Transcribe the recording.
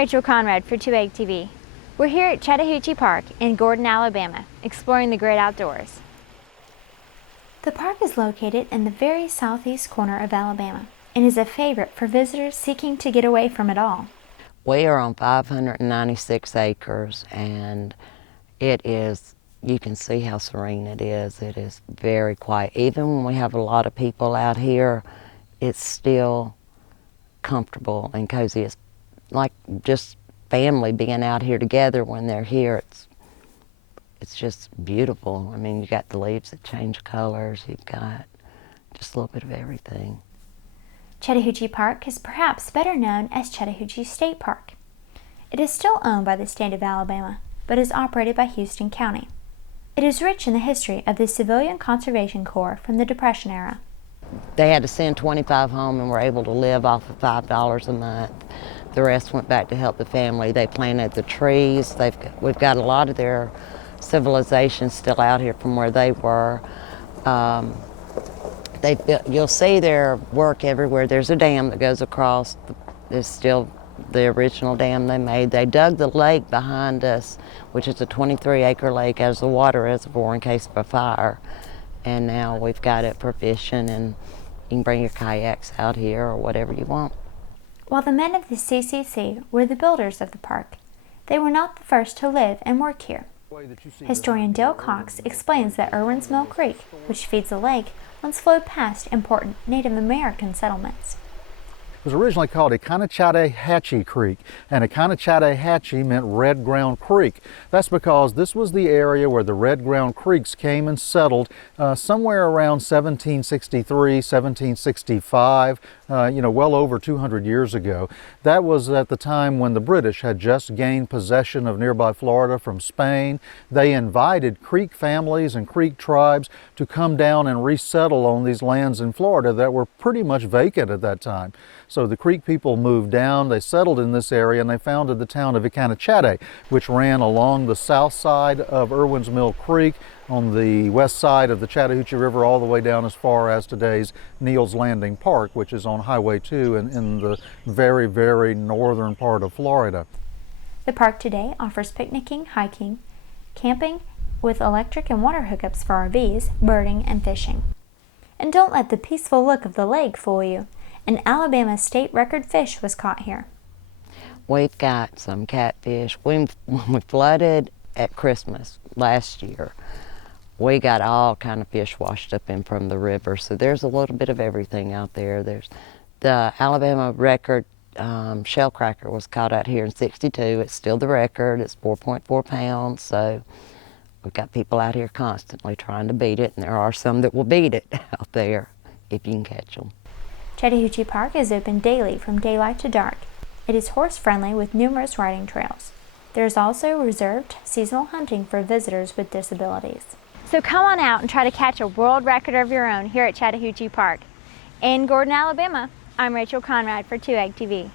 Rachael Conrad for 2 Egg TV. We're here at Chattahoochee Park in Gordon, Alabama, exploring the great outdoors. The park is located in the very southeast corner of Alabama and is a favorite for visitors seeking to get away from it all. We are on 596 acres, and it is, you can see how serene it is. It is very quiet. Even when we have a lot of people out here, it's still comfortable and cozy. It's like just family being out here together when they're here. It's just beautiful. I mean, you got the leaves that change colors. You've got just a little bit of everything. Chattahoochee Park is perhaps better known as Chattahoochee State Park. It is still owned by the state of Alabama, but is operated by Houston County. It is rich in the history of the Civilian Conservation Corps from the Depression era. They had to send 25 home and were able to live off of $5 a month. The rest went back to help the family. They planted the trees. We've got a lot of their civilization still out here from where they were. You'll see their work everywhere. There's a dam that goes across. There's still the original dam they made. They dug the lake behind us, which is a 23-acre lake, as a water reservoir in case of a fire. And now we've got it for fishing, and you can bring your kayaks out here or whatever you want. While the men of the CCC were the builders of the park, they were not the first to live and work here. Historian Dale Cox explains that Irwin's Mill Creek, which feeds the lake, once flowed past important Native American settlements. It was originally called Chattahoochee Creek, and Chattahoochee meant Red Ground Creek. That's because this was the area where the Red Ground Creeks came and settled somewhere around 1763, 1765, well over 200 years ago. That was at the time when the British had just gained possession of nearby Florida from Spain. They invited Creek families and Creek tribes to come down and resettle on these lands in Florida that were pretty much vacant at that time. So the Creek people moved down, they settled in this area, and they founded the town of Chattahoochee, which ran along the south side of Irwin's Mill Creek, on the west side of the Chattahoochee River, all the way down as far as today's Neals Landing Park, which is on Highway 2 in the very, very northern part of Florida. The park today offers picnicking, hiking, camping, with electric and water hookups for RVs, birding, and fishing. And don't let the peaceful look of the lake fool you. An Alabama state record fish was caught here. We've got some catfish. When we flooded at Christmas last year, we got all kind of fish washed up in from the river. So there's a little bit of everything out there. There's the Alabama record Shellcracker was caught out here in '62. It's still the record. It's 4.4 pounds. So we've got people out here constantly trying to beat it, and there are some that will beat it out there if you can catch them. Chattahoochee Park is open daily from daylight to dark. It is horse-friendly with numerous riding trails. There is also reserved seasonal hunting for visitors with disabilities. So come on out and try to catch a world record of your own here at Chattahoochee Park. In Gordon, Alabama, I'm Rachael Conrad for 2 Egg TV.